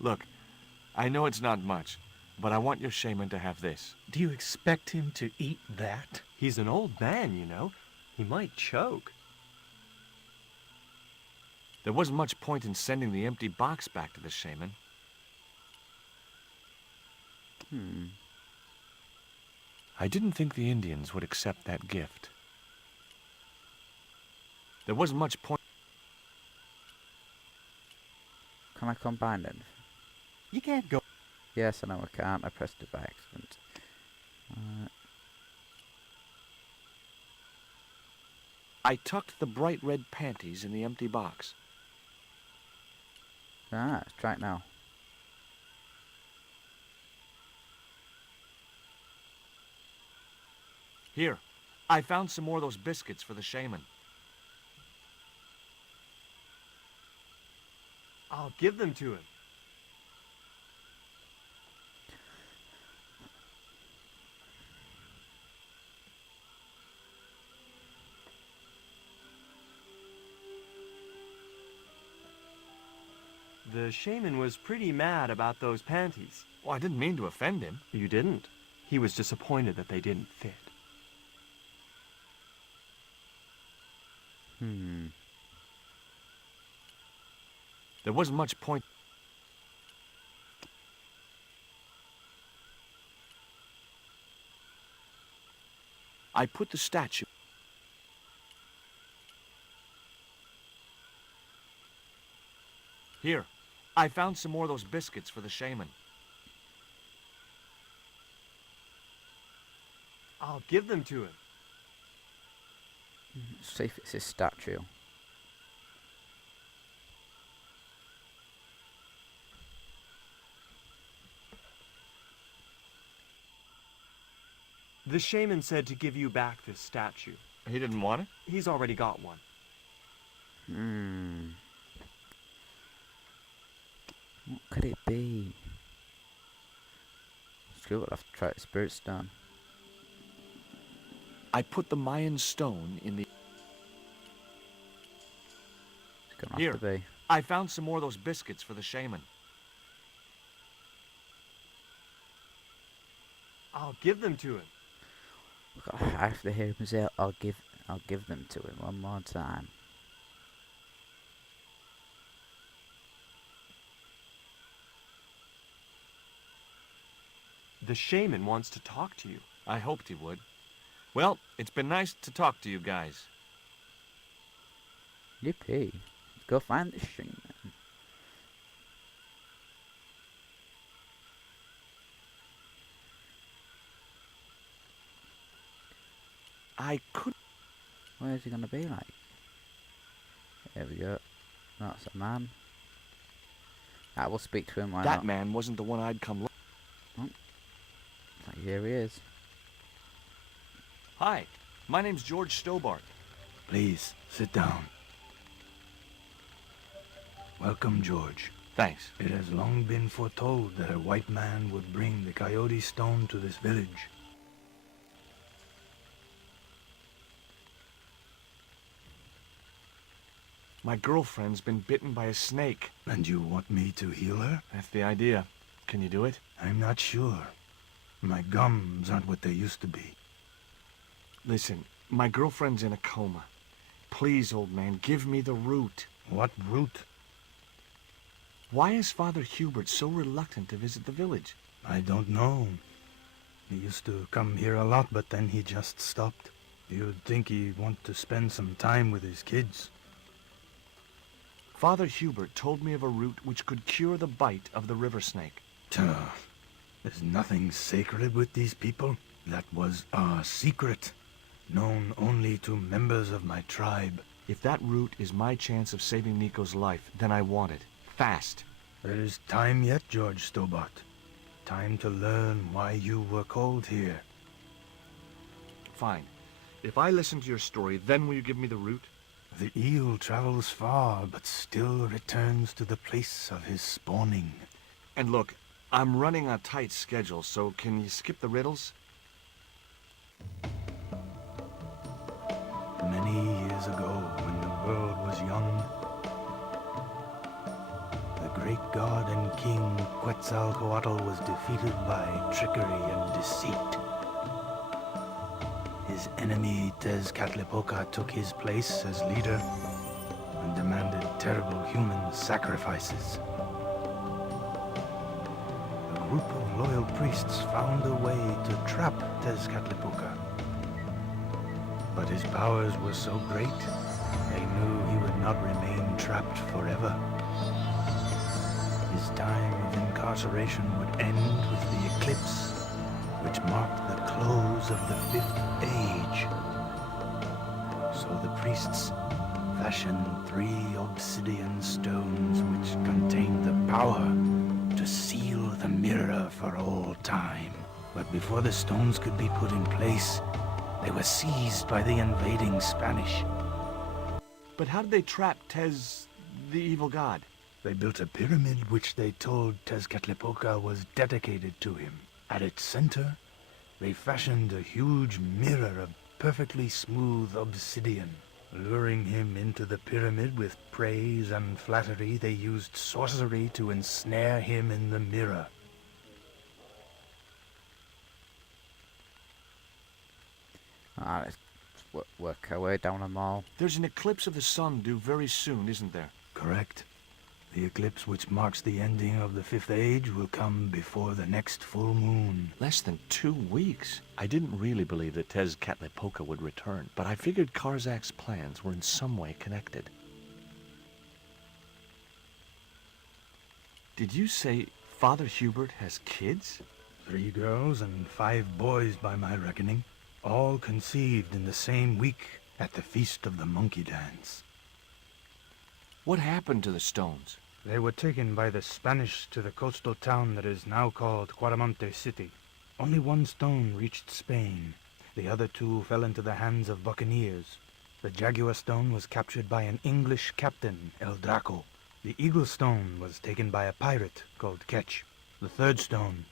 Look, I know it's not much, but I want your shaman to have this. Do you expect him to eat that? He's an old man, you know. He might choke. There wasn't much point in sending the empty box back to the shaman. I didn't think the Indians would accept that gift. There wasn't much point. Can I combine them? You can't go. Yes, I know I can't. I pressed it by accident. I tucked the bright red panties in the empty box. Let's try it now. Here, I found some more of those biscuits for the shaman. I'll give them to him. The shaman was pretty mad about those panties. Well, I didn't mean to offend him. You didn't. He was disappointed that they didn't fit. There wasn't much point. I put the statue. Here, I found some more of those biscuits for the shaman. I'll give them to him. See if it's his statue. The shaman said to give you back this statue. He didn't want it? He's already got one. What could it be? Still, we'll have to try the spirit stone. I put the Mayan stone in the... It's gonna Here, have to be. I found some more of those biscuits for the shaman. I'll give them to him. After hear him say, I'll give them to him one more time. The shaman wants to talk to you. I hoped he would. Well, it's been nice to talk to you guys. Yippee. Go find the shaman. I could... Where's he gonna be like? There we go. That's a man. I will speak to him. Why That not? man wasn't the one I'd come... Here he is. Hi, my name's George Stobbart. Please, sit down. Welcome, George. Thanks. It has long been foretold that a white man would bring the coyote stone to this village. My girlfriend's been bitten by a snake. And you want me to heal her? That's the idea. Can you do it? I'm not sure. My gums aren't what they used to be. Listen, my girlfriend's in a coma. Please, old man, give me the root. What root? Why is Father Hubert so reluctant to visit the village? I don't know. He used to come here a lot, but then he just stopped. You'd think he'd want to spend some time with his kids. Father Hubert told me of a root which could cure the bite of the river snake. There's nothing sacred with these people. That was our secret, known only to members of my tribe. If that root is my chance of saving Nico's life, then I want it. Fast. There is time yet, George Stobbart. Time to learn why you were called here. Fine. If I listen to your story, then will you give me the root? The eel travels far, but still returns to the place of his spawning. And look, I'm running a tight schedule, so can you skip the riddles? Many years ago, when the world was young, the great god and king Quetzalcoatl was defeated by trickery and deceit. His enemy Tezcatlipoca took his place as leader and demanded terrible human sacrifices. A group of loyal priests found a way to trap Tezcatlipoca. But his powers were so great, they knew he would not remain trapped forever. His time of incarceration would end with the eclipse, which marked the close of the Fifth Age. So the priests fashioned 3 obsidian stones which contained the power to seal the mirror for all time. But before the stones could be put in place, they were seized by the invading Spanish. But how did they trap Tez, the evil god? They built a pyramid which they told Tezcatlipoca was dedicated to him. At its center, they fashioned a huge mirror of perfectly smooth obsidian. Luring him into the pyramid with praise and flattery, they used sorcery to ensnare him in the mirror. Alright, let's work our way down a mall. There's an eclipse of the sun due very soon, isn't there? Correct. The eclipse which marks the ending of the Fifth Age will come before the next full moon. Less than 2 weeks. I didn't really believe that Tezcatlipoca would return, but I figured Karzak's plans were in some way connected. Did you say Father Hubert has kids? 3 girls and 5 boys by my reckoning, all conceived in the same week at the Feast of the Monkey Dance. What happened to the stones? They were taken by the Spanish to the coastal town that is now called Quaramonte City. Only 1 stone reached Spain. The other 2 fell into the hands of buccaneers. The jaguar stone was captured by an English captain, El Draco. The eagle stone was taken by a pirate called Ketch. The 3rd stone,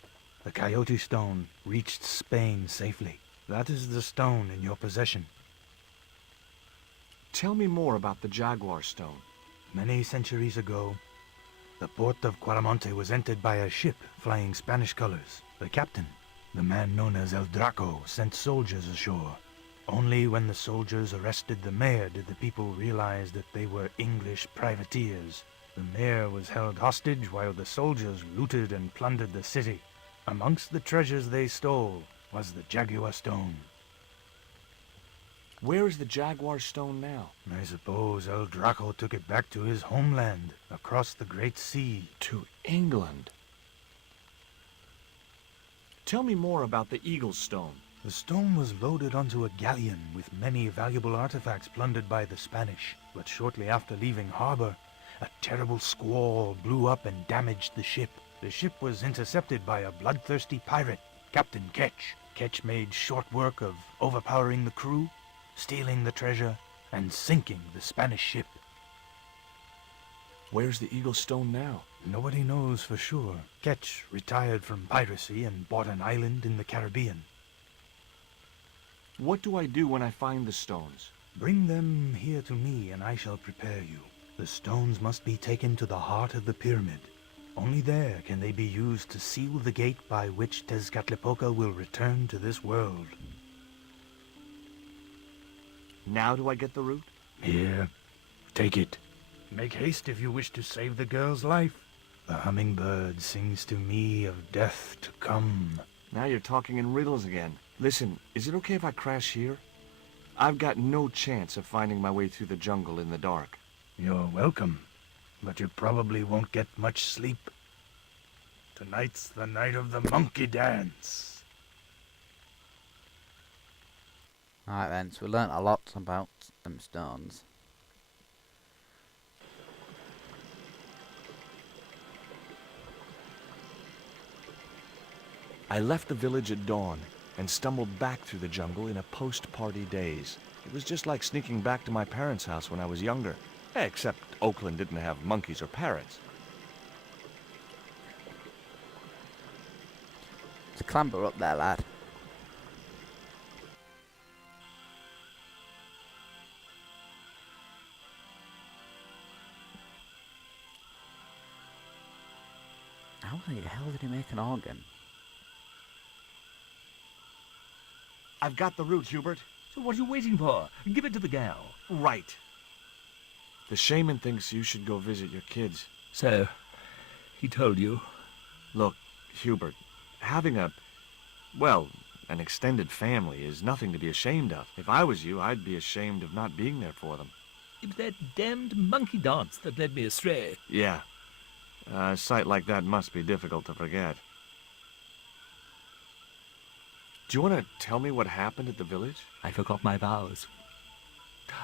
the coyote stone, reached Spain safely. That is the stone in your possession. Tell me more about the jaguar stone. Many centuries ago, the port of Quaramonte was entered by a ship flying Spanish colors. The captain, the man known as El Draco, sent soldiers ashore. Only when the soldiers arrested the mayor did the people realize that they were English privateers. The mayor was held hostage while the soldiers looted and plundered the city. Amongst the treasures they stole was the jaguar stone. Where is the jaguar stone now? I suppose El Draco took it back to his homeland, across the Great Sea. To England. Tell me more about the eagle stone. The stone was loaded onto a galleon with many valuable artifacts plundered by the Spanish. But shortly after leaving harbor, a terrible squall blew up and damaged the ship. The ship was intercepted by a bloodthirsty pirate, Captain Ketch. Ketch made short work of overpowering the crew, stealing the treasure, and sinking the Spanish ship. Where's the eagle stone now? Nobody knows for sure. Ketch retired from piracy and bought an island in the Caribbean. What do I do when I find the stones? Bring them here to me and I shall prepare you. The stones must be taken to the heart of the pyramid. Only there can they be used to seal the gate by which Tezcatlipoca will return to this world. Now do I get the root? Here, take it. Make haste if you wish to save the girl's life. The hummingbird sings to me of death to come. Now you're talking in riddles again. Listen, is it okay if I crash here? I've got no chance of finding my way through the jungle in the dark. You're welcome, but you probably won't get much sleep. Tonight's the night of the monkey dance. Alright then, so we learnt a lot about them stones. I left the village at dawn and stumbled back through the jungle in a post-party daze. It was just like sneaking back to my parents' house when I was younger. Except Oakland didn't have monkeys or parrots. To clamber up there, lad. How the hell did he make an organ? I've got the root, Hubert. So what are you waiting for? Give it to the gal. Right. The shaman thinks you should go visit your kids. So, he told you? Look, Hubert, having an extended family is nothing to be ashamed of. If I was you, I'd be ashamed of not being there for them. It was that damned monkey dance that led me astray. Yeah. A sight like that must be difficult to forget. Do you want to tell me what happened at the village? I forgot my vows.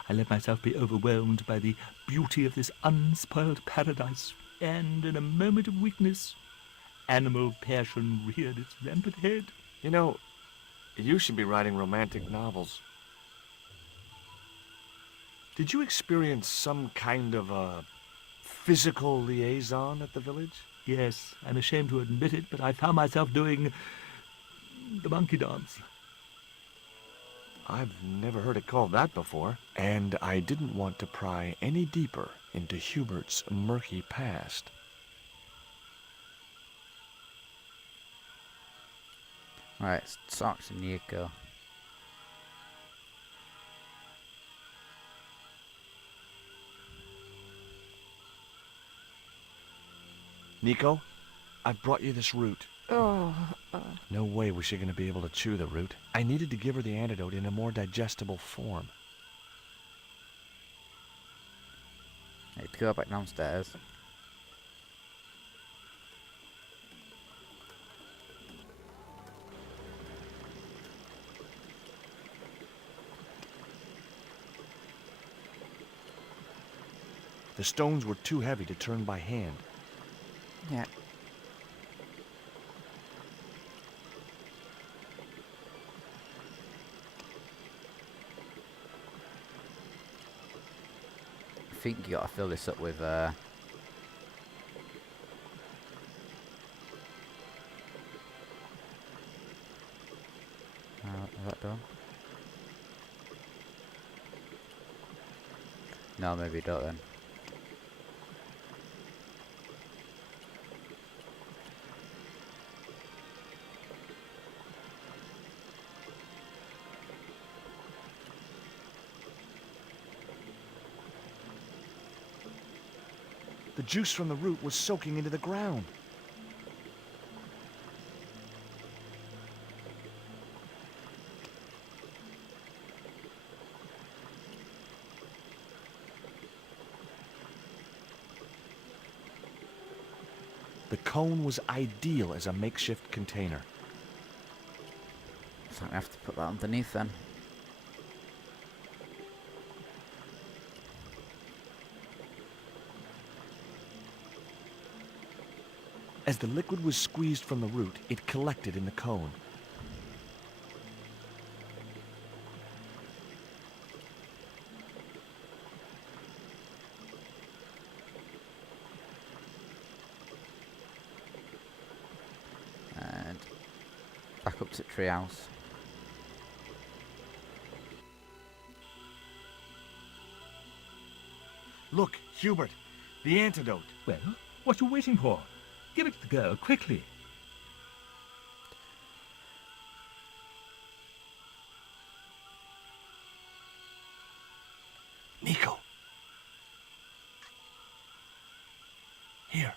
I let myself be overwhelmed by the beauty of this unspoiled paradise, and in a moment of weakness, animal passion reared its rampant head. You know, you should be writing romantic novels. Did you experience some kind of a physical liaison at the village? Yes, I'm ashamed to admit it, but I found myself doing the monkey dance. I've never heard it called that before. And I didn't want to pry any deeper into Hubert's murky past. Alright, let's talk to Nico. Nico, I've brought you this root. No way was she going to be able to chew the root. I needed to give her the antidote in a more digestible form. I need to go back downstairs. The stones were too heavy to turn by hand. Yeah. I think you gotta fill this up with is that done? No, maybe don't then. The juice from the root was soaking into the ground. The cone was ideal as a makeshift container. So I have to put that underneath then. As the liquid was squeezed from the root, it collected in the cone. And back up to the treehouse. Look, Hubert, the antidote. Well, what are you waiting for? Give it to the girl, quickly. Nico. Here.